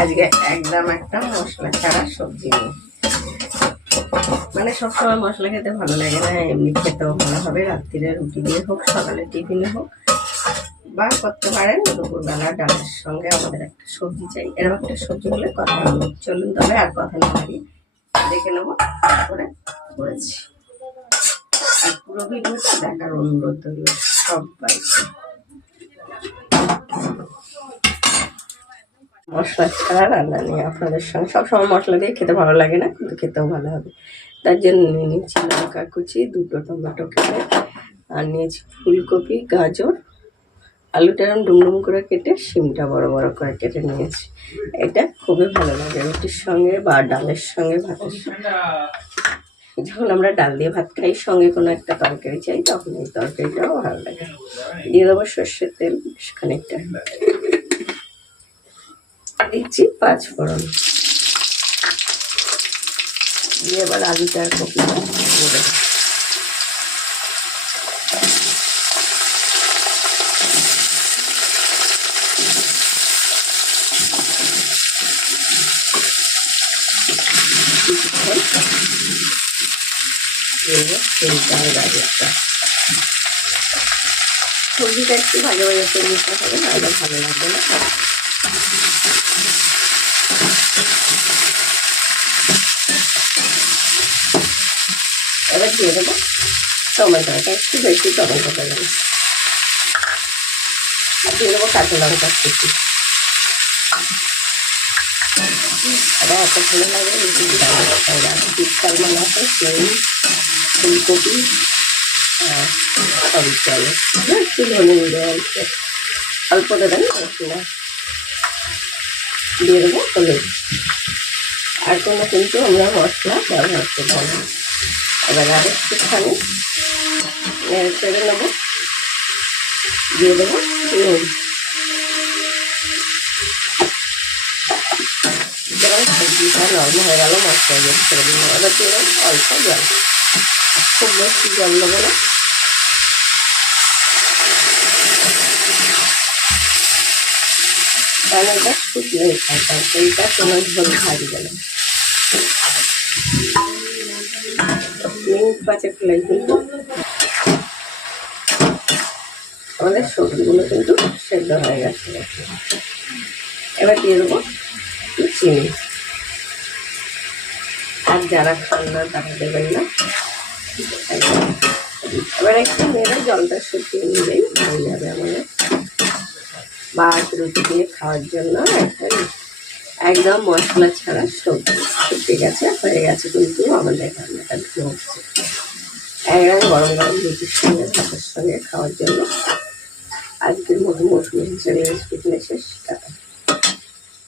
আজকে একদম একটা মশলা ছাড়া সবজি নেই। মানে সবসময় মশলা খেতে ভালো লাগে না, এমনি খেতেও ভালো হবে। রাত্রিরে রুটি দিয়ে হোক, সকালে টিফিনে হোক, বা করতে পারেন, দুপুরবেলা ডালের সঙ্গে আমাদের একটা সবজি চাই। এরকম একটা সবজি হলে কথা হবে। চলুন তবে আর কথা না পারি দেখে নেব, তারপরে করেছি। আর পুরো ভিডিওটা দেখার অনুরোধ রইল সবাইকে। মশলা ছাড়া রান্না নিয়ে আপনাদের সঙ্গে সবসময় মশলা দিয়ে খেতে ভালো লাগে না, কিন্তু খেতেও ভালো হবে। তার জন্য নিয়ে নিয়েছি লঙ্কা কুচি, দুটো টমেটো কেটে, আর নিয়েছি ফুলকপি, গাজর, আলুটা এরকম ডুমডুম করে কেটে, শিমটা বড় বড় করে কেটে নিয়েছি। এটা খুবই ভালো লাগে, রুটির সঙ্গে বা ডালের সঙ্গে ভাতের সঙ্গে। যখন আমরা ডাল দিয়ে ভাত খাই, সঙ্গে কোনো একটা তরকারি চাই, তখন এই তরকারিটাও ভালো লাগে। দিয়ে দেবো সর্ষের তেল, বেশ খানিকটা। পাঁচ ফোড়ন। দিয়ে এবার আলুটা আর কপিটা দিয়ে দেবো কিছুক্ষণ দিয়ে দেবো তেলটা আর গাজরটা সবজিটা একটু ভালো ভালো করে হবে ভালো লাগবে না। এবার দিয়ে দেবো টমেটোটা একটু বেশি টমেটো দেবেন আর দিয়ে দেবো কাঁচা লঙ্কা কুচি। এটা এত ভালো লাগে শীতকাল মানে আছে সেই ফুলকপি সবই চলে একটু ধনে অল্প দেবেন না দিয়ে দেবো হলুদ আর কোনো কিন্তু আমরা মশলা ব্যবহার করব না। এবার আর একটুখানি চেড়ে নেব। দিয়ে দেবো নুন। সবজিটা নরম হয়ে গেল মশলা দিয়ে ছেড়ে দিন এবার দিয়ে অল্প জল। খুব বেশি জল দেবো না। এটা শুকনোই খাই তরকারিটা কোনো ঝোল থাকবে না মিনিট কিন্তু আমাদের সবজিগুলো কিন্তু সেদ্ধ হয়ে গেছে। এবার দিয়ে দেবো চিনি। আর যারা খান না, তারা দেবেন না। এবার একটু নেড়ে জলটা শুকিয়ে নিলেই হয়ে যাবে আমাদের। ভাত, রুটি দিয়ে খাওয়ার জন্য একদম একদম মশলা ছাড়া সবজি ফুটে গেছে, হয়ে গেছে কিন্তু আমাদের রান্নাটা হচ্ছে একদম গরম গরম রুটির সঙ্গে, ভাতের সঙ্গে খাওয়ার জন্য। আজকের মতো মৌসুমি হিসেবে রেসিপিটা শেষ, টাটা।